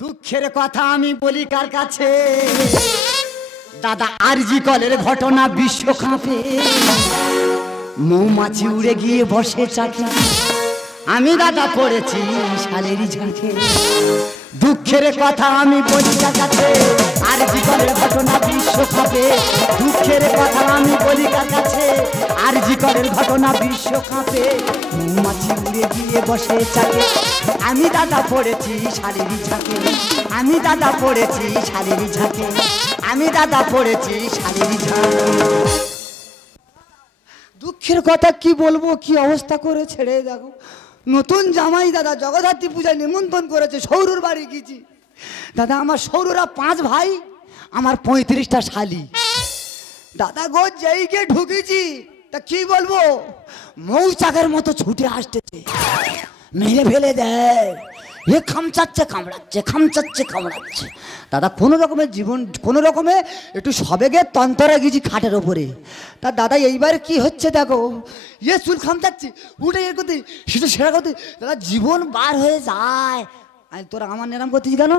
দুঃখের কথা আমি বলি কার কাছে, দাদা আরজি কলের ঘটনা বিশ্ব কাঁপে। মৌমাছি উড়ে গিয়ে বসে চাকে, আমি দাদা পড়েছি শালের ঝাঁকে। দুঃখের কথা আমি বলি কার কাছে, আরজি কলের ঘটনা বিশ্ব কাঁপে। দুঃখের কথা আমি বলি কার কাছে, আরজি কলের ঘটনা বিশ্ব কাঁপে। মৌমাছি উড়ে গিয়ে বসে চাকে, আমি দাদা পড়েছি শালের ঝাঁকে। আমি দাদা পড়েছি শালের ঝাঁকে। আমি দাদা পড়েছি শালের ঝাঁকে। দুঃখের কথা কি বলবো, কি অবস্থা করে ছেড়ে দেখো। নতুন জামাই দাদা জগদ্ধাত্রী পূজায় নিমন্ত্রণ করেছে, সৌরুর বাড়ি গেছি। দাদা আমার সৌররা 5 ভাই, আমার 35টা শালি। দাদা গো যেই গিয়ে ঢুকেছি তা কি বলবো, মৌচাকের মতো ছুটে আসতেছে, মেরে ফেলে দেয়। এ খামচাচ্ছে কামড়াচ্ছে, খামচাচ্ছে কামড়াচ্ছে। দাদা কোনো রকমের জীবন, কোনো রকমে একটু সবেগে তন্তরা গেছি খাটের ওপরে। তা দাদা এইবার কি হচ্ছে দেখো, ইয়ে চুল খামচাচ্ছি, উঠে এর করতে সেটা সেরা করতে, দাদা জীবন বার হয়ে যায়। আমি তোরা আমার নেরাম করতেছি কেন,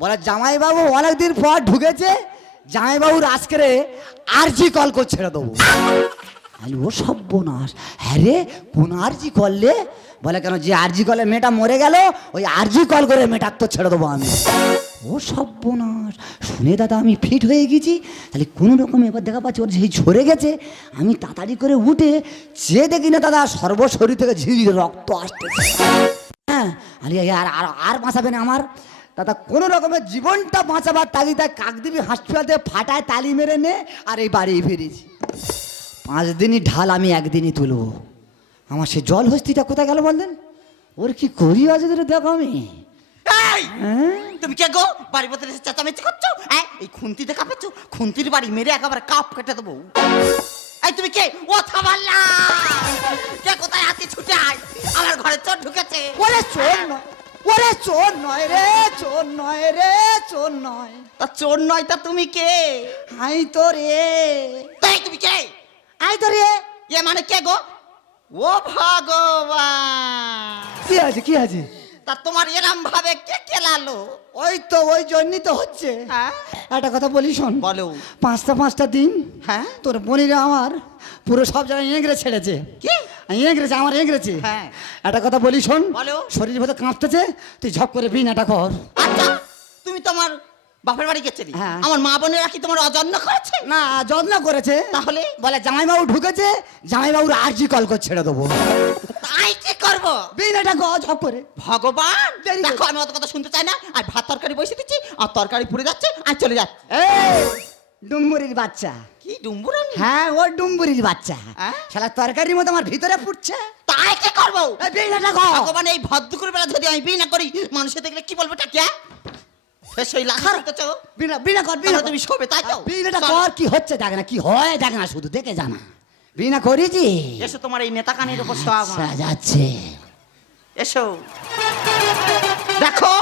বলে জামাইবাবু অনেকদিন পর ঢুকেছে, জামাইবাবুর আজকে আরজি কল করে ছেড়ে দেবো। ও সর্বনাশ, হ্যাঁ রে কোন আরজি করলে? বলে কেন, যে আরজি কলের মেয়েটা মরে গেল, ওই আরজি কল করে মেয়েটার তো ছেড়ে দেবো আমি। ও সর্বনাশ, শুনে দাদা আমি ফিট হয়ে গেছি। তাহলে কোনো রকম এবার দেখা পাচ্ছি ওর যেই ঝরে গেছে, আমি তাড়াতাড়ি করে উঠে চেয়ে দেখি না দাদা সর্বশরীর থেকে ঝিরি রক্ত আসতেছে। হ্যাঁ আর বাঁচাবে না আমার দাদা। কোনো রকমের জীবনটা বাঁচাবার তাগিদায় কাকদ্বীপ হাসপাতাল থেকে ফাটায় তালি মেরে নে আর এই বাড়ি ফিরেছি। 5 দিনই ঢাল আমি একদিনই তুলবো। আমার সে জল হস্তিটা কোথায় গেল বললেন? ওর কি করি আজ ধরে দেখো আমি। তুমি কে গো বাড়ি পথে এসে চেঁচামেচি করছো? এই খুন্তি দেখা পাচ্ছ, খুন্তির বাড়ি মেরে একেবারে কাপ কেটে দেবো। এই তুমি কে? ও থামাল্লা কে? কোথায় আছি? ছুটে আয়, আমার ঘরে চোর ঢুকেছে। ওরে চোর নয়, ওরে চোর নয় রে, চোর নয় রে, চোর নয়। তা চোর নয় তা তুমি কে? আই তো রে। তাই তুমি কে? আই তো রে। এ মানে কে গো? ও ভগবান, কি আছে কি আছে? তা তোমার এরম ভাবে কে খেলালো? ওই তো ওই জন্যই তো হচ্ছে। একটা কথা বলি শোন। বলো। 5টা দিন হ্যাঁ তোর বোনেরা আমার পুরো সব জায়গায় এঁগড়ে ছেড়েছে। কি এঁগড়েছে? আমার এঁগড়েছে। হ্যাঁ একটা কথা বলি শোন। বলো। শরীর ভেতর কাঁপতেছে, তুই ঝপ করে বিনাটা কর। আচ্ছা তুমি তো আমার বাপের বাড়ি গেছিলি, হ্যাঁ। আমার মা বোনেরা কি তোমার অযত্ন করেছে? না যত্ন করেছে। তাহলে বলে জামাইবাবু ঢুকেছে, জামাইবাবুর আরজি কল করে ছেড়ে দেবো। তাই কি করবো? বিনাটা কর ঝপ করে। ভগবান দেখো আমি অত কথা শুনতে চাই না। আর ভাত তরকারি বসে দিচ্ছি, আর তরকারি পুড়ে যাচ্ছে, আর চলে যাচ্ছে। এই ডুম্বুরির বাচ্চা। কি ডুম্বুরানি? হ্যাঁ ও ডুম্বুরির বাচ্চা। শালা তরকারির মতো আমার ভিতরে ফুটছে। তাই কি করবো? বিনাটা কর। ভগবান এই ভদ্রকুর বেলা যদি আমি বিনা করি, মানুষে দেখলে কি বলবো? টা কে সেই লাখার তো বিনা বিনা কর। বিনা তুমি শোবে তাই তো? বিনাটা কর। কি হচ্ছে দেখ না, কি হয় দেখ না, শুধু দেখে জানা। বিনা করেছি। এসো তোমার এই নেতা কানের উপর সব যাচ্ছে। এসো দেখো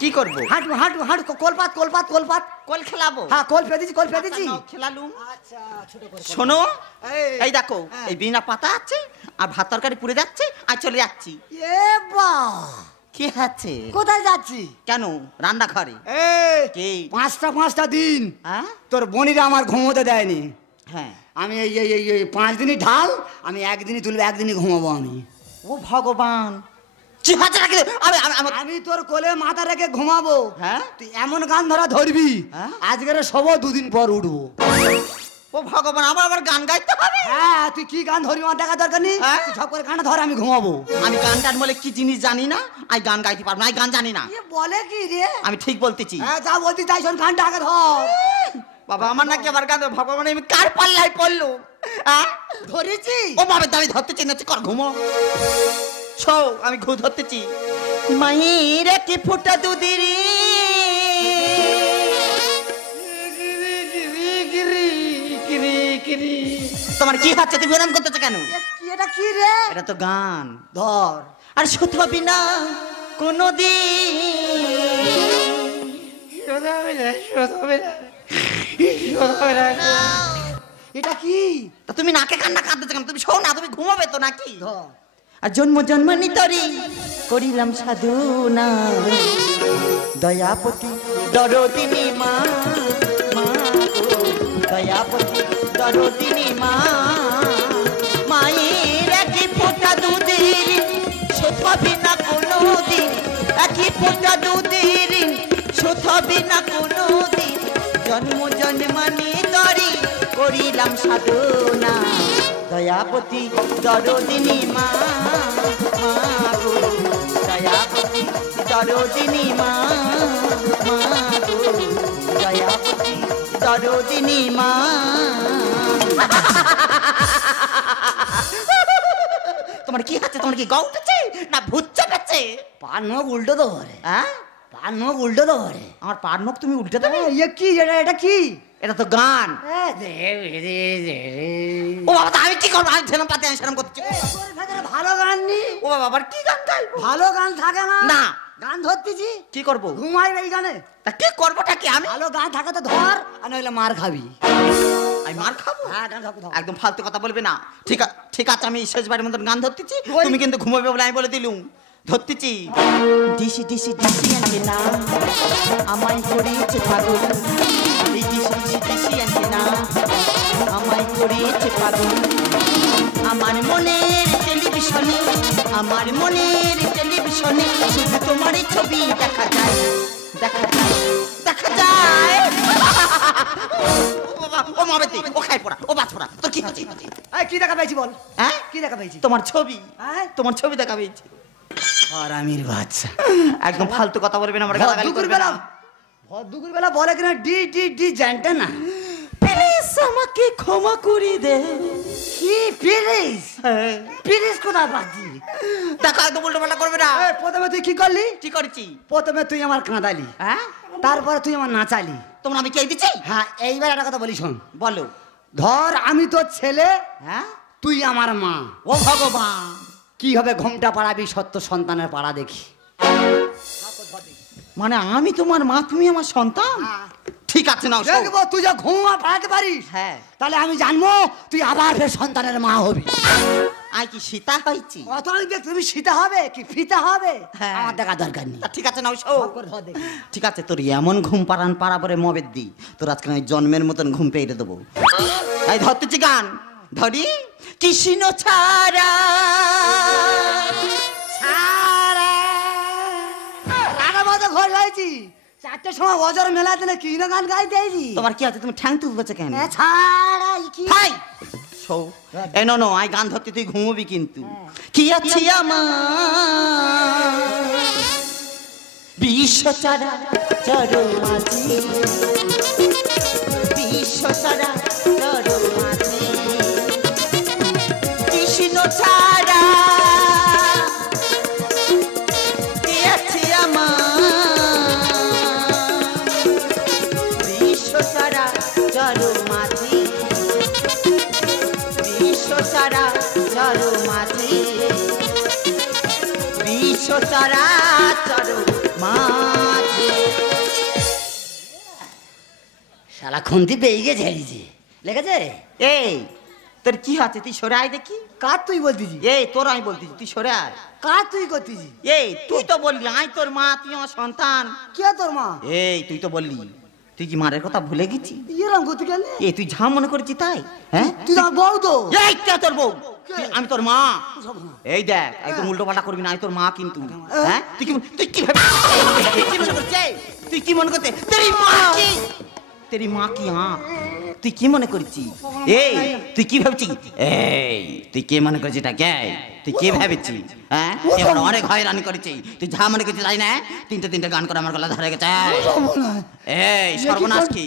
কি করবো। হাঁটু হাঁটু হাঁটু, কোলপাত কোলপাত কোলপাত। কোল খেলাবো? হ্যাঁ কোল ফেলেছি, কোল ফেলেছি। খেলালুম। আচ্ছা ছোট করে শোনো, এই দেখো এই বিনা পাতা আছে, আর ভাত তরকারি পুড়ে যাচ্ছে, আর চলে যাচ্ছি। এ বাহ, কি আছে? কোথায় যাচ্ছি? কেন রান্নাঘরে? কি 5টা দিন হ্যাঁ তোর বোনিরা আমার ঘুমোতে দেয়নি। হ্যাঁ আমি এই 5 দিনই ঢাল, আমি একদিনই তুলবো, একদিনই ঘুমাবো আমি। ও ভগবান, আমি তোর কোলে মাথা রেখে ঘুমাবো। হ্যাঁ তুই এমন গান ধরা ধরবি, আজকের সব 2 দিন পর উঠবো। ও ভগবান, আবার গান গাইতে হবে? হ্যাঁ তুই কি গান ধরবি আমার দেখা দরকার নেই, তুই সব করে গানটা ধর, আমি ঘুমাবো। আমি গান টান বলে কি জিনিস জানি না, আমি গান গাইতে পারবো না, আমি গান জানি না। বলে কি রে? আমি ঠিক বলতেছি। হ্যাঁ যা বলতি তাই শোন, গানটা আগে ধর। বাবা আমার নাকি আবার গান, ভগবান আমি কার পাল্লায় পড়লো? ধরেছি ও বাবা, আমি ধরতে চিনেছি, কর ঘুমো। শো আমি ঘু ধরতেছি। মায়ের কি ফুটা দুদিরি, তোমার কি হচ্ছে? তুমি এরকম করতেছো কেন? এটা কি রে? এটা তো গান। ধর। আর শুধু হবে না এটা কি? তুমি নাকে কান্না কাঁদতেছো কেন? তুমি শো না, তুমি ঘুমাবে তো নাকি? আর জন্ম জন্মানি তরি করিলাম সাধু না, দয়াপতি দরদিনী মা, মা গো দয়াপতি দরদিনী মা, মায়ের একই ফোঁটা দুধের শোধ হবে না কোনো দিন, একই ফোঁটা দুধের শোধ হবে না কোনো দিন, জন্ম জন্মানি তরি করিলাম সাধনা, দয়াপতি দরদিনী মা, মা গো দয়াপতি দরদিনী মা, মা গো দয়াপতি দরদিনী মা। তোমার কি আছে? তোমার কি গা উঠেছে না ভূত চাপাচ্ছে? পার নখ উল্টো দেবো রে, হ্যাঁ পার নখ উল্টো দেবো রে। আমার পার নখ তুমি উল্টে দেবে? ইয়ে কি এটা কি? এটা তো গান। ও বাবা, আমি কি করবো? আমি ছেলাম পাতে সেরকম করছি। ভালো গান নি। ও বাবা, আবার কি গান গাই? ভালো গান থাকে না? না। গান ধরতেছি, কি করবো? ঘুমাই এই গানে। তা কি করবোটা কি আমি? ভালো গান থাকে তো ধর, আর নইলে মার খাবি। আমি মার খাবো? হ্যাঁ গান ধর। একদম ফালতু কথা বলবে না। ঠিক আছে, আমি শেষবারের মতন গান ধরতেছি, তুমি কিন্তু ঘুমাবে বলে আমি বলে দিলুম। ধরতেছি। ডিসি ডিসি ডিসি অ্যান্টেনা আমায় করেছে পাগল, এই ডিসি ডিসি ডিসি অ্যান্টেনা আমায় করেছে পাগল, আমার মনের টেলিভিশনে, আমার মনের টেলিভিশনে শুধু তোমারই ছবি দেখা যায়, দেখা যায়, দেখা যায়। ও মাবেতে, ও খাই পড়া, ও বাজ পড়া, তোর কি হচ্ছে? কি দেখা পেয়েছি বল? হ্যাঁ কি দেখা পেয়েছি? তোমার ছবি। হ্যাঁ তোমার ছবি দেখা পেয়েছি। আর আমির বাচ্চা একদম ফালতু কথা বলবে না, আমার গালাগালি করবে না। দুপুর বেলা বলে কিনা ডি ডি ডি জানতে না। প্লিজ আমাকে ক্ষমা করে দে। কি প্লিজ? প্লিজ কোথায় পাচ্ছি? দেখো একদম উল্টো পাল্টা করবে না। প্রথমে তুই কি করলি? কি করেছি? প্রথমে তুই আমার কাঁদালি, হ্যাঁ তারপরে তুই আমার নাচালি। তোমরা আমি কে দিচ্ছি? হ্যাঁ এইবার একটা কথা বলি শোন। বলো। ধর আমি তোর ছেলে, হ্যাঁ তুই আমার মা। ও ভগবান, কিভাবে ঘোমটা পাড়াবি সত্য সন্তানের পাড়া দেখি। মানে আমি তোমার মা, তুমি আমার সন্তান? ঠিক আছে না, দেখবো তুই যা ঘুমা পাড়াতে পারিস, হ্যাঁ তাহলে আমি জানবো তুই আবার ফের সন্তানের মা হবি। আই কি সীতা হয়েছি? অত দেখ তুমি সীতা হবে কি ফিতা হবে, হ্যাঁ। আমার দেখা দরকার নেই। ঠিক আছে না, ঠিক আছে। তোর এমন ঘুম পাড়ান পাড়াবরে মবের দি, তোর আজকে আমি জন্মের মতন ঘুম পেয়ে দেবো। এই ধরতেছি গান, ধরি। কৃষ্ণ ছাড়া রাগা বাজা ঘর গাইছি, 4টের সময় অজর মেলা দিলে কি না গান গাইতে আইছি। তোমার কি আছে? তুমি ঠ্যাং তুলতেছে কেন? ছাড়া কি হাই শো, এই নো আই গান ধরতে তুই ঘুমবি কিন্তু। কি আছে আমার বিশ্ব ছাড়া চরো মাঝে, বিশ্ব ছাড়া চরো মাঝে, কৃষ্ণ ছাড়া কি আছে আমার বিশ্ব ছাড়া চরো মাঝে, বিশ্ব ছাড়া চরো মাঝে, বিশ্ব ছাড়া চরো মাঝে। শালা খুন্তি পেয়ে গেছে ঝেড়িছে লেগেছে। এই তোর কি আছে? তুই সরে আয় দেখি। কার তুই বলতিছি? এই তোর আমি বলতেছি, তুই সরে আয়। কার তুই করতিছি? এই তুই তো বললি আই তোর মা, তুই আমার সন্তান। কে তোর মা? এই তুই তো বললি, তুই কি মারের কথা ভুলে গেছি? এরকম করতে গেলে এই তুই যা মনে করেছি তাই? হ্যাঁ তুই তো আমার বউ তো। এই কে তোর বউ? আমি তোর মা। এই দেখ একদম উল্টো পাল্টা করবি না, আমি তোর মা কিন্তু। হ্যাঁ তুই কি ভাবে, তুই কি মনে করছিস? তুই কি মনে করতে তেরি মা কি, তেরি মা কি? হ্যাঁ তুই কি মনে করছিস? এই তুই কি ভাবছিস? এই তুই কে মনে করছিস? কে তুই কে ভাবছিস? হ্যাঁ এবার অনেক হয়রানি করেছি। তুই যা মনে করছিস তাই না? তিনটে গান করে আমার গলা ধরে গেছে। এই সর্বনাশ কি?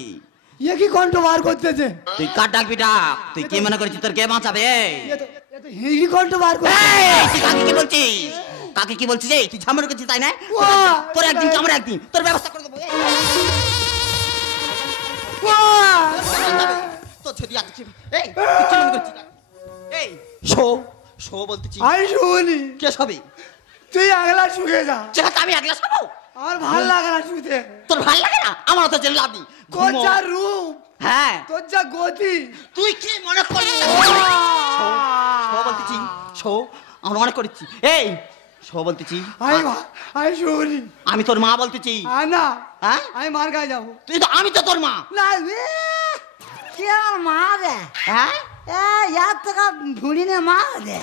ইয়ে কি কণ্ঠ বার করতেছে? তুই কার ডাকবি ডাক, তুই কি মনে করছিস তোর কে বাঁচাবে? হিড়ি কণ্ঠ বার করতে। তুই কাকে কি বলছিস? কাকে কি বলছিস? এই তুই যা মনে করছিস তাই না? তোর একদিন কি আমার একদিন, তোর ব্যবস্থা করে দেবো। তোর ছবি আছে কি? এই তুই কি মনে করছিস? এই শো বলতেছি। আমি শুনি। কে সবে? তুই আগলা শুকে যা। যেটা আমি একলা সব, আমার ভাল লাগে না শুতে। তোর ভালো লাগে না? আমার তো জেনে লাভ নেই। তোর যা রূপ, হ্যাঁ তোর যা গতি, তুই কি মনে করছিস? শো বলতেছি, শো আমরা মনে করছি। এই শো বলতেছি। আমি শুনি। আমি তোর মা বলতেছি। না হ্যাঁ আমি মার গায়ে যাবো। তুই তো, আমি তো তোর মা। না কে আমার মা রে? হ্যাঁ টাকা ভুড়ি নে মা রে।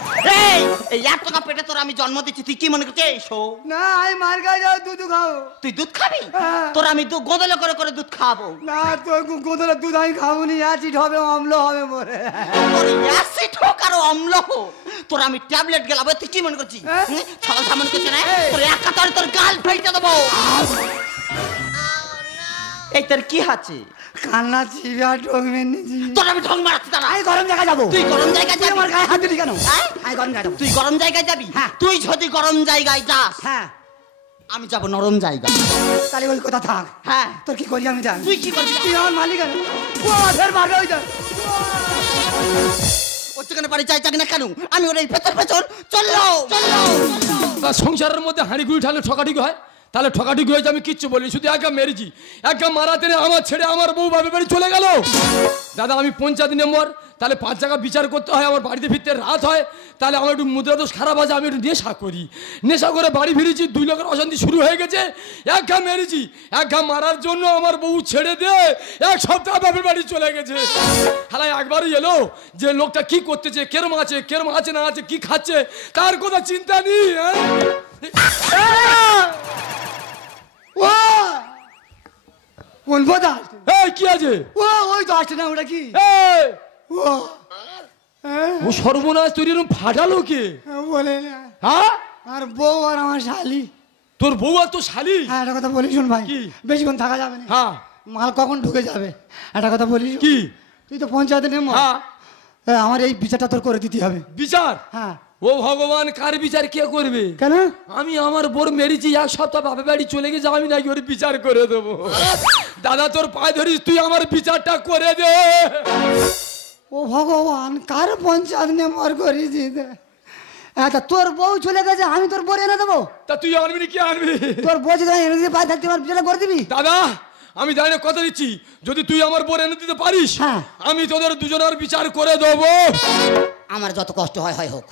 এই 1 টাকা পেটে তোর আমি জন্ম দিচ্ছি, তুই কি মনে করছিস? শো না আমি মার গায়ে যাবো, দুধ খাবো। তুই দুধ খাবি? হ্যাঁ। তোর আমি গোদলে করে করে দুধ খাবো। না তোর গোদলের দুধ আমি খাবো নি, অ্যাসিড হবে, অম্ল হবে মোরে। তোর অ্যাসিড হোক আর অম্ল হোক, তোর আমি ট্যাবলেট গেলাবো। তুই কি মনে করছিস? সকাল সামনে করছিস না? তোর এক কাতারে তোর গাল ফেটে দেবো। এই তোর কি আছে? কান্না চিবিয়া ঠোক মেরেছি। তোর আমি ঢং মারাচ্ছি দাঁড়া। আমি গরম জায়গায় যাবো। তুই গরম জায়গায় যাবি? আমার গায়ে হাত দিলি কেন? হ্যাঁ? আমি গরম জায়গায় যাবো। তুই গরম জায়গায় যাবি? হ্যাঁ। তুই যদি গরম জায়গায় যাস, হ্যাঁ আমি যাব নরম জায়গায়। তাহলে ওই কথা থাক। হ্যাঁ তোর কি করি আমি জানি। তুই কি করবি? তুই আমার মালিক আছে। ও ফের মারবে ওই দেখ। ওর সেখানে বাড়ি চাই চাক না কেন? আমি ওর এই পেছন পেছন চললো। সংসারের মধ্যে হাঁড়ি গুড়ি ঠালে ঠকাঠকি হয়, তাহলে ঠকাঠকি হয়েছে আমি কিচ্ছু বলিনি, শুধু একা মেরেছি। একা মারাতে আমার ছেড়ে আমার বউ বাপের বাড়ি চলে গেল। দাদা আমি পঞ্চায়েত মেম্বার, তাহলে 5 জায়গা বিচার করতে হয়, আমার বাড়িতে ফিরতে রাত হয়, তাহলে আমার একটু মুদ্রা দোষ খারাপ আছে, আমি একটু নেশা করি। নেশা করে বাড়ি ফিরেছি, 2 লোকের অশান্তি শুরু হয়ে গেছে। একা মেরেছি, একা মারার জন্য আমার বউ ছেড়ে দিয়ে 1 সপ্তাহ বাপের বাড়ি চলে গেছে। হালাই একবারই এলো যে লোকটা কি করতেছে, কেরম আছে না আছে, কি খাচ্ছে, তার কথা চিন্তা নেই। ও কোন কথা? এই কি আছে? ও ওই তো আসছে না, ওটা কি? এই ও ও সর্বনাশ, তুই এরকম ফাটালো কে? বলে না। হ্যাঁ আর বউ আর আমার শালি। তোর বউ আর তোর শালি? হ্যাঁ একটা কথা বলি শোন ভাই, কি? বেশিক্ষণ থাকা যাবে না। হ্যাঁ মাল কখন ঢুকে যাবে একটা কথা বলিস। কি? তুই তো পঞ্চায়েতে নেমো। হ্যাঁ আমার এই বিচারটা তোর করে দিতে হবে। বিচার? হ্যাঁ। ও ভগবান, কার বিচার কে করবে? কেন? আমি আমার বোর মেরেছি, 1 সপ্তাহ বাপের বাড়ি চলে গেছে, আমি নাকি ওর বিচার করে দেবো। দাদা তোর পায়ে ধরিস, তুই আমার বিচারটা করে দে। ও ভগবান, কার পঞ্চায়েত নেমর করেছি? আচ্ছা তোর বউ চলে গেছে, আমি তোর বউ এনে দেবো। তা তুই আনবি না কি আনবি? তোর বউ যদি এনে দিতে পারে থাকতে আমার বিচারটা করে দিবি। দাদা আমি জানি না, কথা দিচ্ছি, যদি তুই আমার বোর এনে দিতে পারিস, হ্যাঁ। আমি তোদের দুজনের বিচার করে দেবো। আমার যত কষ্ট হয় হয় হোক,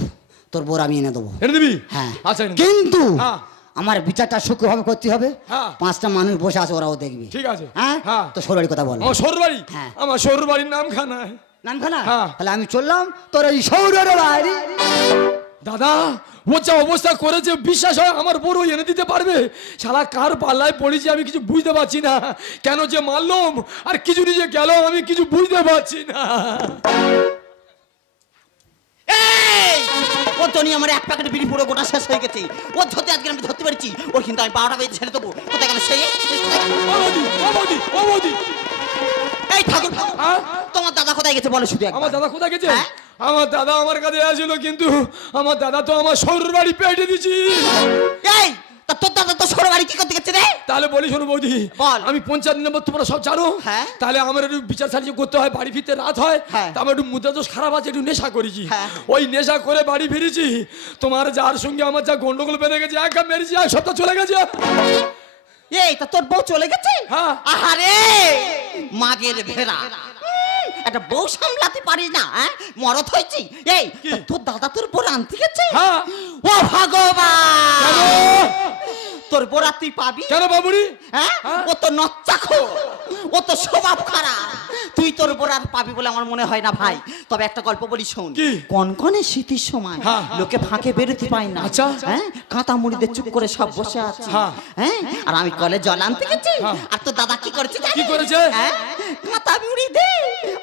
তোর বউ আমি এনে দেবো। এনে দিবি? হ্যাঁ আচ্ছা এনে দে। কিন্তু হ্যাঁ। আমার বিচারটা সূক্ষ্মভাবে করতে হবে। হ্যাঁ। 5টা মানুষ বসে আছে, ওরাও দেখবি। ঠিক আছে। হ্যাঁ হ্যাঁ। তো শ্বশুরবাড়ির কথা বল। আমার শ্বশুর বাড়ি? হ্যাঁ। আমার শ্বশুর বাড়ির নাম খানায়। নামখানা? হ্যাঁ। তাহলে আমি চললাম তোর এই শ্বশুরের বাড়ি। দাদা ও যা অবস্থা করেছে, বিশ্বাস হয় আমার বড় এনে দিতে পারবে? শালা কার পাল্লায় পড়েছি আমি কিছু বুঝতে পারছি না, কেন যে মারলাম আর কিছু নিজে গেল আমি কিছু বুঝতে পারছি না। ও জনি আমার 1 প্যাকেট বিড়ি পুরো গোটা শেষ হয়ে গেছে। ও ধরতে আজকে আমি ধরতে পেরেছি, ওর কিন্তু আমি 12টা বেজে ছেড়ে দেবো। কোথায় গেল সেই? ও বৌদি, এই ঠাকুর, হ্যাঁ? তোমার দাদা কোথায় গেছে বলো শুধু একবার। আমার দাদা কোথায় গেছে? হ্যাঁ? আমার দাদা আমার কাছে আসছিল, কিন্তু আমার দাদা তো আমার শ্বশুর বাড়ি পেটে দিছি। এই তা তোর দাদা তো শ্বশুর বাড়ি কি করতে গেছে রে? তাহলে বলি শোনো বৌদি, বল। আমি পঞ্চায়েত নেবো, তোমরা সব জানো। হ্যাঁ। তাহলে আমার একটু বিচার সাহায্য করতে হয়, বাড়ি ফিরতে রাত হয়। হ্যাঁ। তা আমার একটু মুদ্রা দোষ খারাপ আছে, একটু নেশা করেছি। হ্যাঁ। ওই নেশা করে বাড়ি ফিরেছি, তোমার যার সঙ্গে আমার যা গন্ডগোল বেঁধে গেছে, একা মেরেছি, 1 সপ্তাহ চলে গেছে। এই তা তোর বউ চলে গেছে? হ্যাঁ। আহারে মাগের ভেড়া, একটা বউ সামলাতে পারিস না, হ্যাঁ? মরদ হয়েছি। এই কি? তা তোর দাদা তোর বউ আনতে গেছে? হ্যাঁ। ও ভগবান, কেন? তোর বোরা তুই পাবি? কেন বাবুরি? হ্যাঁ? হ্যাঁ? ও তো নচ্চাখো, ও তো স্বভাব খারাপ, তুই তোর বোরার পাবি বলে আমার মনে হয় না ভাই। তবে একটা গল্প বলি শোন। কি? কনকনে শীতের সময় হ্যাঁ। লোকে ফাঁকে বেরোতে পায় না। আচ্ছা। হ্যাঁ, কাঁথা মুড়িদের চুপ করে সব বসে আছে। হ্যাঁ। হ্যাঁ, আর আমি কলে জল আনতে গেছি। হ্যাঁ। আর তোর দাদা কি করেছে জানিস? কি করেছে? হ্যাঁ, কাঁথা মুড়ি দে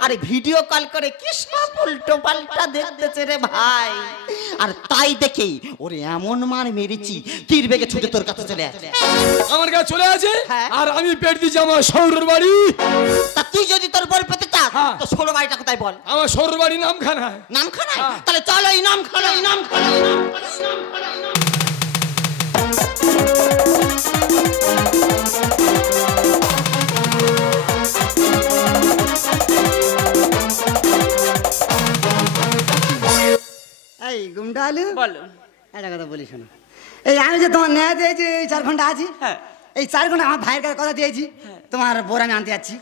আরে ভিডিও কল করে কি সব উল্টো পাল্টা দেখতেছে রে ভাই। আর তাই দেখে ওরে এমন মার মেরেছি, তীর বেগে ছুটে তোর কাছে চলে আসে। আমার কাছে চলে আছে। হ্যাঁ। আর আমি পেট দিচ্ছি আমার শ্বশুর বাড়ি। তা তুই যদি তোর বল পেতে চাস, হ্যাঁ। তো শ্বশুর বাড়িটা কোথায় বল? আমার শ্বশুর বাড়ি নামখানায়। নামখানায়? হ্যাঁ। তাহলে চলো এই নামখানায়, নামখানায়। এই গুমটা আলু, বলো। একটা কথা বলি শোনো। এই আমি যে তোমার ন্যায় দিয়েছি, এই 4 ঘন্টা আছি। হ্যাঁ। এই 4 ঘন্টা আমার ভাইয়ের কাছে কথা দিয়েছি, তোমার বোর আমি আনতে যাচ্ছি।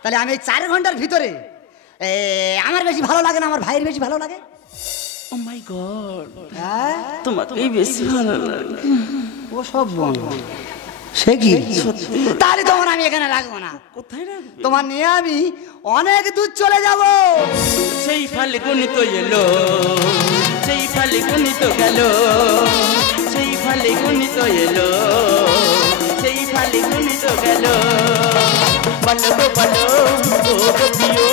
তাহলে আমি এই 4 ঘন্টার ভিতরে আমার বেশি ভালো লাগে না আমার ভাইয়ের বেশি ভালো লাগে? ও মাই গড, হ্যাঁ তোমাকেই বেশি ভালো লাগে। ও সব বল সে কি সত্যি? তাহলে তোমার আমি এখানে রাখবো না, কোথায় রাখবি? তোমার নিয়ে আমি অনেক দূর চলে যাব। সেই ফাল্গুন তো এলো, সেই ফাল্গুন তো গেল, সেই ফাল্গুন তো এলো, সেই ফাল্গুন তো গেল। বলো গো বলো, ও গো প্রিয়,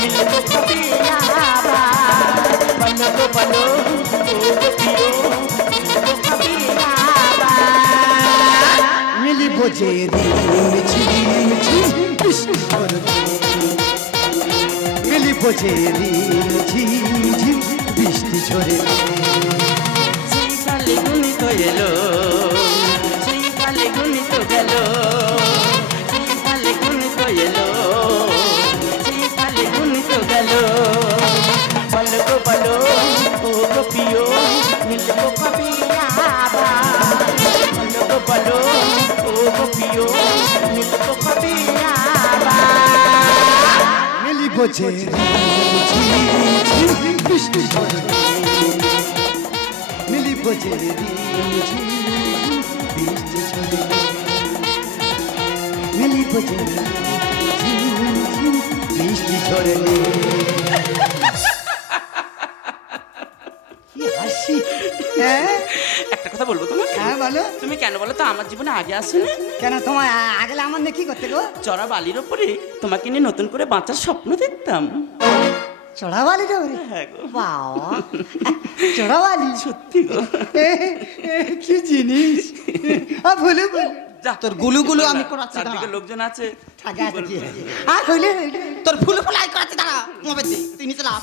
মিলে তো কবি আবার। বলো গো বলো, ও গো প্রিয়, মিলে তো কবি আবার। মিলিব যে দিন ঝিম ঝিম বৃষ্টি ঝরবে, মিলিব যে দিন ঝিম ঝিম বৃষ্টি ঝরে। সেই ফাল্গুন তো এলো, সেই ফাল্গুন তো গেল, সেই ফাল্গুন তো এলো, সেই ফাল্গুন তো গেল। বলো গো বলো, ও গো প্রিয়, মিলবো কবি আবার। বলো গো বলো, ও গো প্রিয়, মিলবো কবি আবার। মিলিব যে দিন ঝিম ঝিম বৃষ্টি ঝরবে, মিলিব যে দিন ঝিম ঝিম বৃষ্টি ঝরবে, মিলিব যে দিন ঝিম ঝিম বৃষ্টি ঝরবে। কি হাসি! হ্যাঁ একটা কথা বলবো তোমাকে? হ্যাঁ বলো। তুমি কেন বলো তো আমার জীবনে আগে আসেনি? কেন তোমার আগলে আমার নিয়ে কি করতে গো? চড়া বালির ওপরে তোমাকে নিয়ে নতুন করে বাঁচার স্বপ্ন দেখতাম। চড়াবালি যাবে? হ্যাঁ গো। বাবা চড়াবালি সত্যি গো। কি জিনিস! বলে বলে যা, তোর গুলুগুলু আমি করাচ্ছি, চারদিকে দাঁড়া। লোকজন আছে। থাকে আছে কি আছে? আর হইলে হইলে। তোর ফুলু ফুলাই করাচ্ছি, দাঁড়া। মোবাইল দে, তুই নিচে লাভ।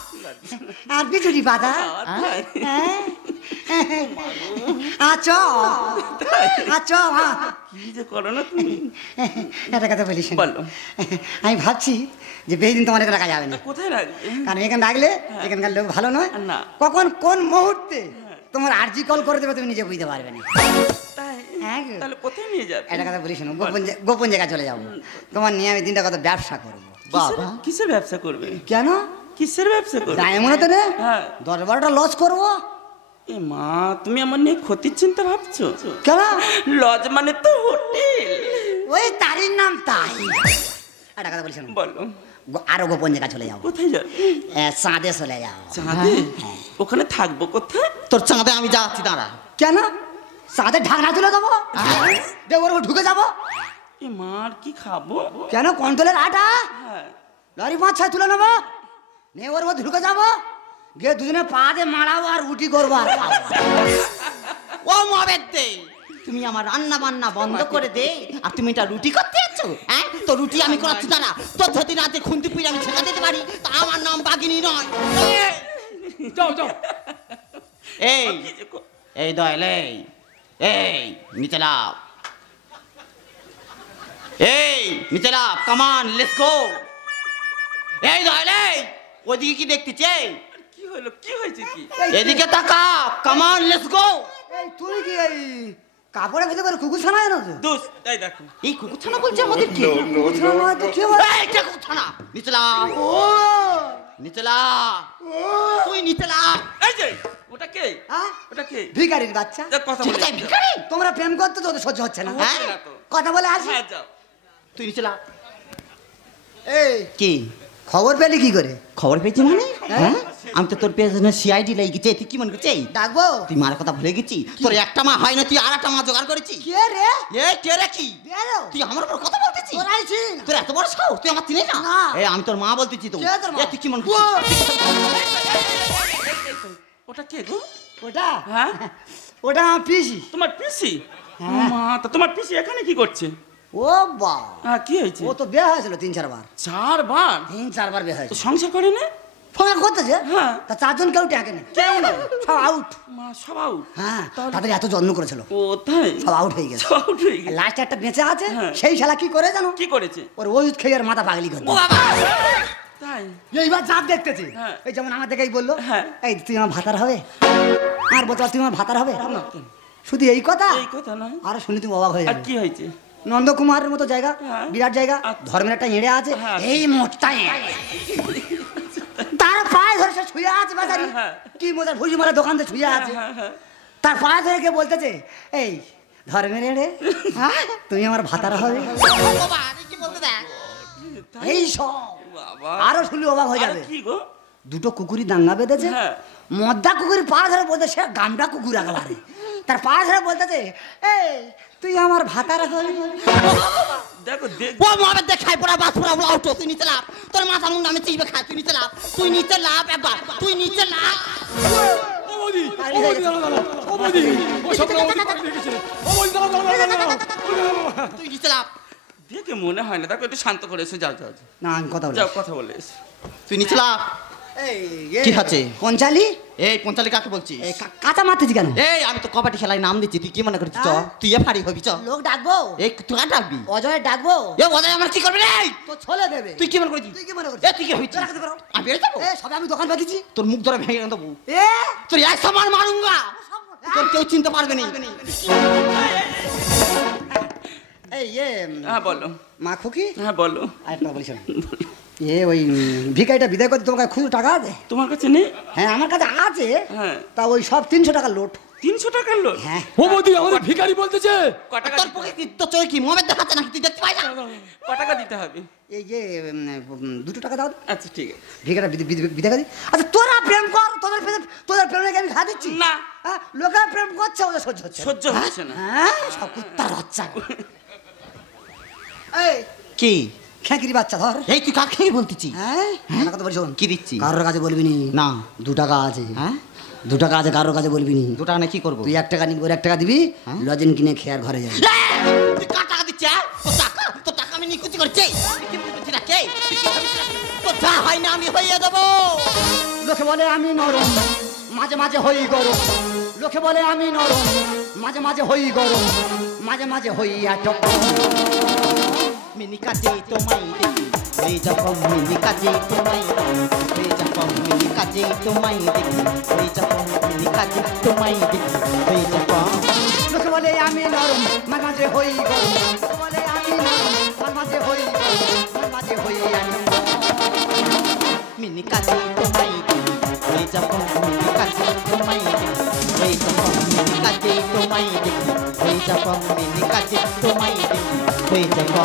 আর বিচুরি বাদা তাই? আচ্ছা আচ্ছা কি যে করো না তুমি। একটা কথা বলিস বলো। আমি ভাবছি যে বেশি দিন তোমার এখানে রাখা যাবে না, কোথায় রাখবে? কারণ এখানে রাখলে এখানকার লোক ভালো নয়। না। কখন কোন মুহূর্তে তোমার আর্জি কল করে দেবে তুমি নিজে বুঝতে পারবে না। তাই? হ্যাঁ গো। তাহলে কোথায় নিয়ে যাবে? একটা কথা বলিস, গোপন জায়গায় চলে যাবো। তোমার নিয়ে আমি দিনটা কত ব্যবসা করবো। বাবা কিসের ব্যবসা করবে? কেন কিসের ব্যবসা করবে? দায় মনে তো রে হ্যাঁ। 10-12টা লজ করবো। এ মা, তুমি আমার নিয়ে ক্ষতির চিন্তা ভাবছো? কেন? লজ মানে তো হোটেল। ওই তারির নাম তাই। একটা কথা বলিস, বলো। আরো গোপন জায়গা চলে যাবো। কোথায় যাবে? চাঁদে চলে যাও। চাঁদে? ওখানে থাকবো কোথায়? তোর চাঁদে আমি যাচ্ছি, দাঁড়া। কেন? চাঁদে ঢাকনা তুলে দেবো, দিয়ে ওর উপর ঢুকে যাবো। এ মার কি খাবো? কেন? কন্ট্রোলের আটা হ্যাঁ। লরি 5-6 তুলে নেবো, নিয়ে ওর মধ্যে ঢুকে যাবো, গিয়ে দুজনে পা দিয়ে মারাবো আর রুটি করবো আর খাবো। ও মোবাইল দে, তুমি আমার রান্না বান্না বন্ধ করে দে, আর তুমি এটা রুটি করতে যাচ্ছ? হ্যাঁ, তো রুটি আমি করাচ্ছি, দাঁড়া। তোর যদি রাতে খুন্তি পুড়ে আমি ছেঁকা দিতে পারি, তা আমার নাম বাগিনী নয়। যাও যাও। এই এই দয়াল, এই নিচে লাভ, এই নিচে লাভ, কামান লেটস গো। এই দয়াল, ওইদিকে কি দেখতেছে? কি হলো? কি হয়েছে কি? এদিকে তাকা, কামান লেটস গো। এই তুই কি এই কাপড়ের ভেতরে করে কুকুর ছানা এনো তো? দোষ, তাই দেখো। এই কুকুর থানা বলছে আমাদের কি? কুকুর ছানা নয় তো কি বলে? এই এটা কুকুর থানা। নিচে লাভ, ও নিচে লাভ, তুই নিচে লাভ। এই যে, ওটা কে? হ্যাঁ? ওটা কে? ভিখারির বাচ্চা। যা, কথা বলে। চিন্তায় ভিখারি? তোমরা প্রেম করতে তো ওদের সহ্য হচ্ছে না। হ্যাঁ? হচ্ছে না তো। কথা বলে আসি। হ্যাঁ, যাও। তুই নিচে লাভ। এই কি খবর পেলি কি করে? খবর পেয়েছি মানে? হ্যাঁ, আমি তো তোর পেছনে সিআইডি লেগে গেছি। তুই কি মনে করছিস? ডাকবো? তুই মার কথা ভুলে গেছি। তোর একটা মা হয় না, তুই আর একটা মা জোগাড় করেছিস। কে রে? এ কে রে কি? বেরো। তুই আমার উপর কথা বলতেছিস? তোর আইছি না। তোর এত বড় সাহস, তুই আমার চিনিস না? না। এই আমি তোর মা বলতেছি তো। কে তোর মা? এ তুই কি মনে করছিস? ওটা কে গো? ওটা? হ্যাঁ? ওটা আমার পিসি। তোমার পিসি? হ্যাঁ। মা, তা তোমার পিসি এখানে কি করছে? ও বা, হ্যাঁ, কি হয়েছে? ও তো বিয়ে হয়েছিল 3-4 বার। 4 বার? 3-4 বার বিয়ে তো হয়েছিল। সংসার করে না? ফোন করতেছে? হ্যাঁ। তা 4 জন কেউ টাকে না, কেউ না? সব আউট। মা, সব out? হ্যাঁ, তাদের এত যত্ন করেছিল, ও তাই? সব আউট হয়ে গেছে। সব out হয়ে গেছে? লাস্টে একটা বেঁচে আছে, হ্যাঁ। সেই শালা কি করে জানো? কি করেছে? ওর ওষুধ খেয়ে আর মাথা পাগলি করে ও বাবা, তাই? এইবার জাত দেখতেছি। হ্যাঁ। এই যেমন আমার দেখেই বললো, হ্যাঁ। এই তুই আমার ভাতার হবে, আর বলতো তুই আমার ভাতার হবে। শুধু এই কথা? এই কথা নয়। আর শুনি তুমি অবাক হয়ে আর যাবে। কি হয়েছে? নন্দকুমারের মতো জায়গা, হ্যাঁ। বিরাট জায়গা, আচ্ছা। ধর্মের একটা এড়ে আছে, হ্যাঁ। এই মোটটা এঁড়ে। তার পায়ে ধরে সে শুয়ে আছে বাজারে হ্যাঁ। কি মজার ভুজি মারা দোকানতে শুয়ে আছে হ্যাঁ। তার পায়ে ধরে কে বলতেছে এই ধর মেরে রে হ্যাঁ, তুমি আমার ভাতারা হবে ভগবান, এই কি বলতে দেখ? এই সব বাবা আরো শুনলে অবাক হয়ে আরে যাবে কি গো দুটো কুকুরি দাঙ্গা বেঁধেছে হ্যাঁ। মদ্দা কুকুরি পা ধরে বলতে সে গামডা কুকুর একেবারে তার পা ধরে বলতেছে এই তুই আমার ভাতারা হলি দেখো দেখ ও মহাবেদ দেখাই পড়া বাস পড়া বলা উঠো, তুই নিচে লাভ, তোর মাথা মুন্ডা আমি চিবে খাই, তুই নিচে লাভ, তুই নিচে লাভ একবার, তুই নিচে লাভ। ও বৌদি, ও বৌদি, দাঁড়াও, দাঁড়াও, ও বৌদি, ও স্বপ্ন বৌদি পাঠিয়ে রেখেছে। ও বৌদি, দাঁড়াও, দাঁড়াও, দাঁড়াও, দাঁড়াও। তুই নিচে লাভ, দেখে মনে হয় না দেখো একটু শান্ত করে এসো যাও যাও যাও। না আমি কথা বলি যাও কথা বলে এসো তুই নিচে লাভ। এই কি আছে? পঞ্চালি এই পঞ্চালি কাকে বলছিস? এই কাঁচা মারতেছি কেন এই আমি তো কবাডি খেলায় নাম দিচ্ছি, তুই কি মনে করছিস? চ হ্যাঁ? তুই এ ফাড়ি হবি, চ। লোক ডাকবো এই তুই কার ডাকবি? অজয় ডাকবো এ ওদের আমার কি করবি রে? তো ছলে দেবে তুই কি মনে করছিস? তুই কি মনে করছিস? এ তুই কি হইছিস? তোরা খেতে পারো? আমি বেরিয়ে যাবো? এ সবে আমি দোকান বাঁধিছি তোর মুখ ধরে ভেঙে দেবো, এ তোর এক সমান মারুঙ্গা, তোর কেউ চিনতে পারবে না। এই হ্যাঁ বলো মা খুকি হ্যাঁ বলো আরেকটা বলিস এ ওই ভিকাইটা বিদায় করতে তোমার কাছে খুব টাকা আছে তোমার কাছে নেই হ্যাঁ আমার কাছে আছে হ্যাঁ তা ওই সব 300 টাকা লোট 300 টাকার লোক হ্যাঁ ও বৌদি, আমাদের ভিখারি বলতেছে। ক টাকা তোর পক্ষে কি তোর চোখে কি মোহাম্মদ দেখাচ্ছে নাকি? তুই দেখতে পাই না? ক টাকা দিতে হবে এই যে 200 টাকা দাও আচ্ছা ঠিক আছে ভিকাটা বিদায় করে দিই। আচ্ছা তোরা প্রেম কর তোদের প্রেমে আমি খা দিচ্ছি না হ্যাঁ লোকেরা প্রেম করছে ওদের সহ্য হচ্ছে সহ্য হচ্ছে না হ্যাঁ সব কুত্তার বাচ্চা এই কি? খেঁকিরি বাচ্চা ধর এই তুই কাকে বলতেছিস? হ্যাঁ আমার কথা বলছি শোন। কি দিচ্ছি? কারোর কাছে বলবি নি না। 2 টাকা আছে হ্যাঁ? 2 টাকা আছে কারোর কাছে বলবি নি 2 টাকা না কি করবো? তুই 1 টাকা নিবি ওর 1 টাকা দিবি হ্যাঁ? লজেন কিনে খেয়ে আর ঘরে যাবি তুই কার টাকা দিচ্ছিস? তোর টাকা আমি নিকুচি করছি। তুই কি বলছিস না কে? তুই কি ভাবিস না? তোর যা হয় না আমি হইয়ে দেবো। লোকে বলে আমি নরম মাঝে মাঝে হই গরম লোকে বলে আমি নরম মাঝে মাঝে হই গরম মাঝে মাঝে হই এত মিনি কাজে তোমায় দেখি হয়ে যাবো, মিনি কাজে তোমায় দেখি হয়ে যাবো, মিনি কাজে তোমায় দেখি হয়ে যাবো, মিনি কাজে তোমায় দেখি হয়ে যাবো। লোকে বলে আমি নরম মাঝে মাঝে হই গরম লোকে বলে আমি নরম মাঝে মাঝে হই গরম মাঝে মাঝে হই এত মিনি কাজে তোমায় দেখি হয়ে যাবো, মিনি কাজে তোমায় দেখি হয়ে যাবো, মিনি কাজে তোমায় দেখি হয়ে যাবো, মিনি কাজে তোমায় দেখি হয়ে যাবো।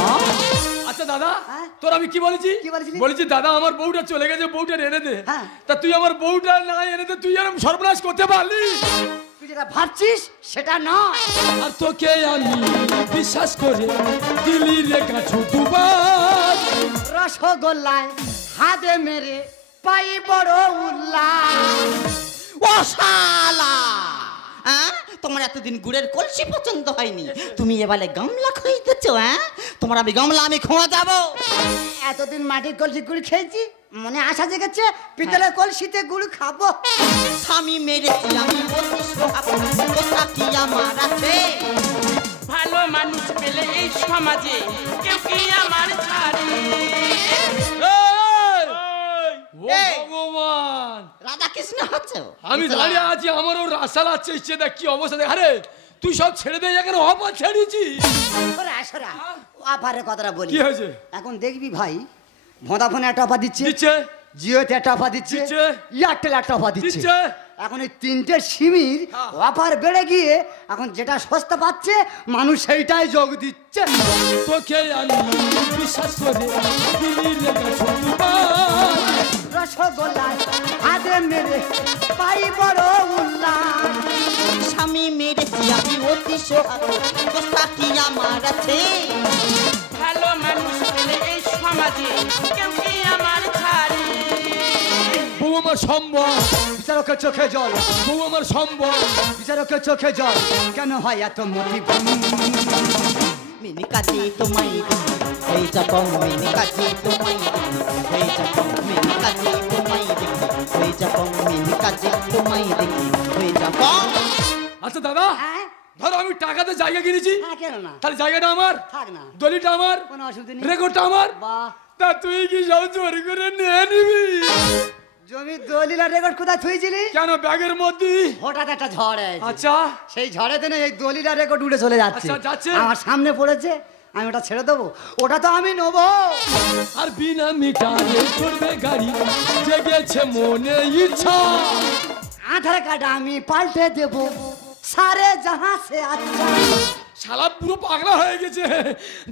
আচ্ছা দাদা, হ্যাঁ? তোর আমি কি বলেছি? কি বলেছিলি? বলেছি দাদা আমার বউটা চলে গেছে, বউটা এনে দে। হ্যাঁ। তা তুই আমার বউটা না এনে দে, তুই এরকম সর্বনাশ করতে পারলি? তুই যেটা ভাবছিস সেটা নয় আর তোকে আমি বিশ্বাস করে দিলি রে গাছ দুবার। রসগোল্লায় হাতে মেরে পাই বড় উল্লাস ও শালা, হ্যাঁ? তোমার এতদিন গুড়ের কলসি পছন্দ হয়নি, তুমি এবারে গামলা খাইতেছো? হ্যাঁ, তোমার আমি গামলা আমি খোয়া যাবো। এতদিন মাটির কলসি গুড় খেয়েছি মনে আশা জেগেছে পিতলের কলসিতে গুড় খাবো স্বামী মেরেছি আমি অতি সোহাগী, কথা কি আমার আছে? ভালো মানুষ পেলে এই সমাজে কেউ কি আমার ছাড়ে ও এই! ভগবান, রাধা কৃষ্ণ হচ্ছে আমি দাঁড়িয়ে আছি, আমারও রাস্তা লাগছে, ইচ্ছে দেখ কি অবস্থা দেখ। আরে তুই সব ছেড়ে দে, এখানে অপার ছেড়েছি। ওরা আসরা আপারে কথাটা বলি কি হয়েছে? এখন দেখবি ভাই ভোদাফোনে একটা অফার দিচ্ছে দিচ্ছে জিওতে একটা অফার দিচ্ছে দিচ্ছে। এয়ারটেল একটা অফার দিচ্ছে দিচ্ছে। এখন এই 3টে সিমির হ্যাঁ। অফার বেড়ে গিয়ে এখন যেটা সস্তা পাচ্ছে মানুষ সেইটাই যোগ দিচ্ছে তোকে আমি বিশ্বাস করে দিলি রে গাছ দুবার। রসগোল্লায় হাতে মেরে পাই বড় উল্লাস স্বামী মেরেছি আমি অতি সোহাগী, কথা কি আমার আছে? ভালো মানুষ পেলে এই সমাজে কেউ কি আমার ছাড়ে বউ আমার সম্বল, বিচারকের চোখে জল বউ আমার সম্বল। বিচারকের চোখে জল কেন হয় এত মতি মিনি কাজে তোমায় দেখি হয়ে যাবো, মিনি কাজে তোমায় দেখি হয়ে যাবো, মিনি কাজে তোমায় দেখি হয়ে যাবো, মিনি কাজে তোমায় দেখি হয়ে যাবো। আচ্ছা দাদা, হ্যাঁ ধরো আমি টাকাতে জায়গা কিনেছি, হ্যাঁ, কেন না তাহলে জায়গাটা আমার, থাক না দলিটা আমার, কোনো অসুবিধা নেই রেকর্ডটা আমার। বাহ তা তুই কি সব চোরি করে নিয়ে নিবি? জমি দলিল আর রেকর্ড কোথায় থুইছিলি কেন ব্যাগের মধ্যে? হঠাৎ একটা ঝড় এসেছে। আচ্ছা সেই ঝড়েতে না এই দলিল আর রেকর্ড উড়ে চলে যাচ্ছে আচ্ছা, যাচ্ছে। আমার সামনে পড়েছে আমি ওটা ছেড়ে দেবো? ওটা তো আমি নেবো। আর বিনা মিটারে চলবে গাড়ি, জেগেছে মনে ইচ্ছা। আধার কার্ড আমি পাল্টে দেবো, সারে জাহাঁ সে আচ্ছা। শালা পুরো পাগলা হয়ে গেছে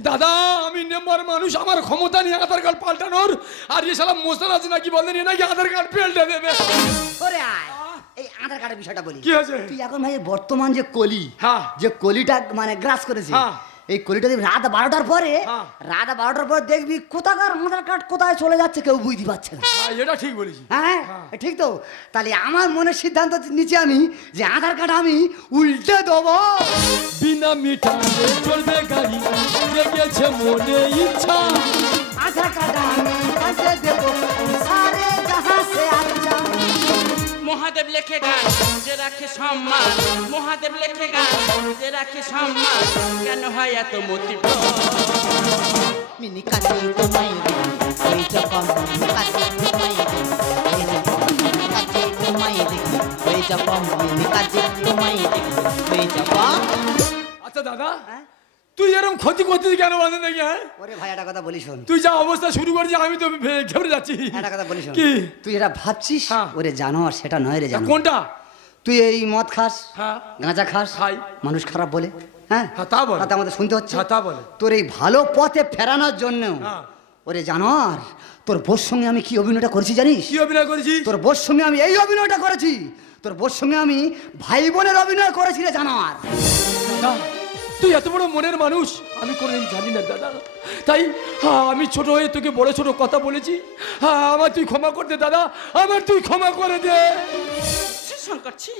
দাদা। আমি নেম্বার মানুষ, আমার ক্ষমতা নেই আধার কার্ড পাল্টানোর। আর এ শালা মোস্তান আছে নাকি বলেন, এ নাকি আধার কার্ড পাল্টে দেবে। ওরে আয়, এই আধার কার্ডের বিষয়টা বলি। কি আছে? তুই এখন ভাই বর্তমান যে কলি, হ্যাঁ, যে কলিটা মানে গ্রাস করেছে, হ্যাঁ, এই কলিটা দেখবি রাত 12টার পরে, হ্যাঁ, রাত 12টার পর দেখবি কোথাকার আধার কার্ড কোথায় চলে যাচ্ছে কেউ বুঝতে পারছে না। হ্যাঁ, এটা ঠিক বলেছি। হ্যাঁ ঠিক তো। তাহলে আমার মনের সিদ্ধান্ত নিচে আমি যে আধার কার্ড আমি উল্টে দেবো। বিনা মিটারে চলবে গাড়ি, জেগেছে মনে ইচ্ছা। আধার কার্ড আমি পাল্টে দেবো, সারে জাহাঁ সে আচ্ছা। মহাদেব লেখে গান যে রাখে সম্মান, মহাদেব লেখে গান যে রাখে সম্মান, কেন হয় এত মতিভ্রম? মিনি কাছে তোমায় দেখি ওই যখন, মিনি কাছে তোমায় দেখি ওই যখন, মিনি কাছে তোমায় দেখি ওই যখন, মিনি কাছে তোমায় দেখি ওই যখন। আচ্ছা দাদা, হ্যাঁ? তুই এরকম ক্ষতি করছিস কেন বাঁধে নাকি? হ্যাঁ, ওরে ভাই একটা কথা বলি শোন। তুই যা অবস্থা শুরু করছিস আমি তো ঘেবড়ে যাচ্ছি। একটা কথা বলি শোন। কি? তুই যেটা ভাবছিস হ্যাঁ। ওরে জানো আর সেটা নয় রে জানো। কোনটা? তুই এই মদ খাস, হ্যাঁ, গাঁজা খাস, খাই। মানুষ খারাপ বলে, হ্যাঁ হ্যাঁ, তা বলে। তাতে আমাদের শুনতে হচ্ছে। হ্যাঁ, তা বলে। তোর এই ভালো পথে ফেরানোর জন্য হ্যাঁ। ওরে জানোয়ার, তোর বোর সঙ্গে আমি কি অভিনয়টা করেছি জানিস? কি অভিনয় করেছিস? তোর বোর সঙ্গে আমি এই অভিনয়টা করেছি। তোর বোর সঙ্গে আমি ভাই বোনের অভিনয় করেছি রে জানোয়ার। দাদা, তুই এত বড় মনের মানুষ আমি কোনোদিন জানি না দাদা। তাই আমি ছোট হয়ে তোকে বড় ছোট কথা বলেছি। আমার তুই ক্ষমা করে দে দাদা, আমার তুই ক্ষমা করে দে। শঙ্করছি,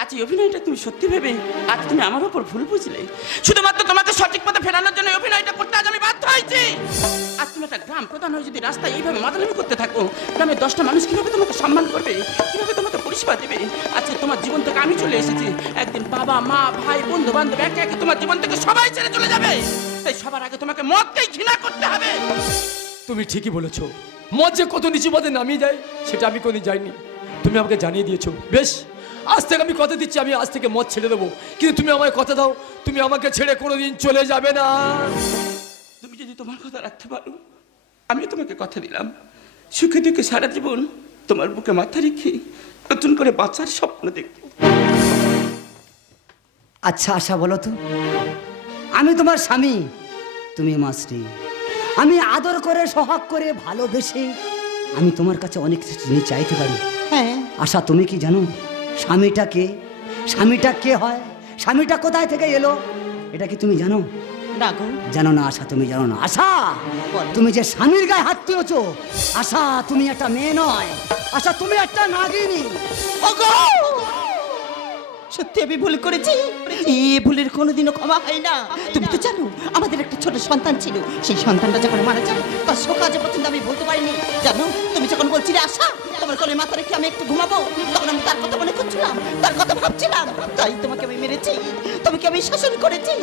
আজ এই অভিনয়টা তুমি সত্যি ভেবে আজ তুমি আমার উপর ভুল বুঝলে। শুধুমাত্র তোমাকে সঠিক পথে ফেরানোর জন্য অভিনয়টা করতে আজ আমি বাধ্য হয়েছি। আজ তুমি একটা গ্রাম প্রধান হয়ে যদি রাস্তায় এইভাবে মাতালামি করতে থাকো, গ্রামের 10টা মানুষ কিভাবে তোমাকে সম্মান করবে, কিভাবে তোমাকে পরিষেবা দেবে? আজকে তোমার জীবন থেকে আমি চলে এসেছি, একদিন বাবা মা ভাই বন্ধু বান্ধব একে একে তোমার জীবন থেকে সবাই ছেড়ে চলে যাবে। তাই সবার আগে তোমাকে মদকেই ঘৃণা করতে হবে। তুমি ঠিকই বলেছো, মদ যে কত নিচু পথে নামিয়ে যায় সেটা আমি কোনোদিন যাইনি। তুমি আমাকে জানিয়ে দিয়েছো। বেশ, আজ থেকে আমি কথা দিচ্ছি, আমি আজ থেকে মদ ছেড়ে দেবো। কিন্তু তুমি আমায় কথা দাও, তুমি আমাকে ছেড়ে কোনোদিন চলে যাবে না। তুমি যদি তোমার কথা রাখতে পারো, আমি তোমাকে কথা দিলাম, সুখে দুঃখে সারা জীবন তোমার বুকে মাথা রেখে নতুন করে বাঁচার স্বপ্ন দেখব। আচ্ছা আশা বলো তো, আমি তোমার স্বামী, তুমি আমার স্ত্রী। আমি আদর করে সোহাগ করে ভালোবেসে আমি তোমার কাছে অনেক কিছু জিনিস চাইতে পারি। হ্যাঁ, আশা তুমি কি জানো স্বামীটা কে? স্বামীটা কে হয়? স্বামীটা কোথায় থেকে এলো? এটা কি তুমি জানো? না গো, জানো না আশা, তুমি জানো না আশা। তুমি যে স্বামীর গায়ে হাত তুলেছো আশা, তুমি একটা মেয়ে নয় আশা, তুমি একটা নাগিনী। ওগো, সত্যি আমি ভুল করেছি। এই ভুলের কোনোদিনও ক্ষমা হয় না। তুমি তো জানো আমাদের একটা ছোট সন্তান ছিল, সেই সন্তানটা যখন মারা যায় তার শোক আজ পর্যন্ত আমি বলতে পারিনি। জানো, তুমি যখন বলছিলে আশা তোমার কোলে মাথা রেখে আমি একটু ঘুমাবো, তখন আমি তার কথা মনে করছিলাম, তার কথা ভাবছিলাম, তাই তোমাকে আমি মেরেছি, তোমাকে আমি শাসন করেছি।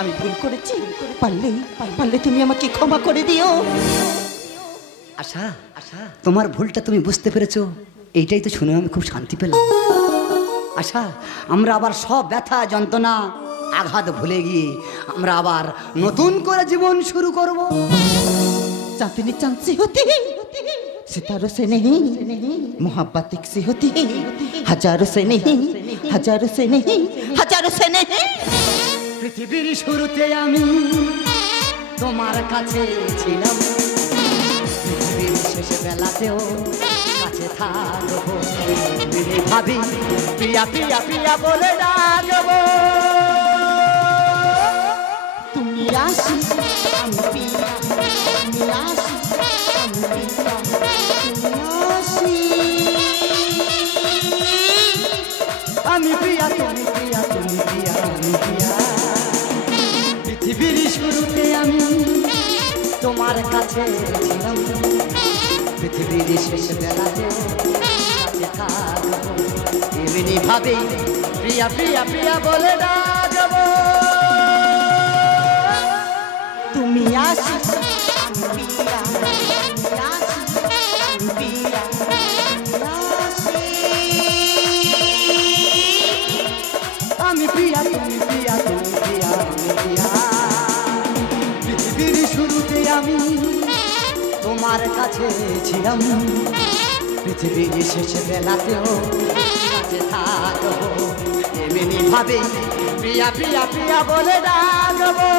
আমি ভুল করেছি, পারলে তুমি আমাকে ক্ষমা করে দিও। আশা, আশা তোমার ভুলটা তুমি বুঝতে পেরেছো, এইটাই তো শুনে আমি খুব শান্তি পেলাম। আশা, আমরা আবার সব ব্যথা যন্ত্রণা আঘাত ভুলে গিয়ে আমরা আবার নতুন করে জীবন শুরু করব। चांदनी चांद सी होती है, सितारों से नहीं, मोहब्बत एक सी होती है, हजारों से नहीं, हजारों से नहीं, हजारों से नहीं। পৃথিবীর শুরুতে আমি তোমার কাছে ছিলাম, পৃথিবীর শেষ বেলাতেও কাছে থাকবো। ভাবি প্রিয়া প্রিয়া প্রিয়া বলে ডাকবো। তুমি আসি আমি পিয়া, তুমি আসি আমি পিয়া, তুমি আসি আমি প্রিয়া, তুমি প্রিয়া, তুমি প্রিয়া, আমি প্রিয়া। পৃথিবীর শুরুতে আমি তোমার কাছে ছিলাম, পৃথিবীর শেষ বেলাতে কাছে থাকবো। এমনি ভাবে প্রিয়া প্রিয়া প্রিয়া বলে ডাকবো। তুমি আসি আমি পিয়া, তুমি আসি আমি পিয়া, আমি প্রিয়া, তুমি প্রিয়া, তুমি প্রিয়া, আমি প্রিয়া। পৃথিবীর শুরুতে আমি তোমার কাছে ছিলাম, পৃথিবীর শেষ বেলাতেও কাছে থাকবো, এমনি ভাবে প্রিয়া প্রিয়া প্রিয়া বলে ডাকবো।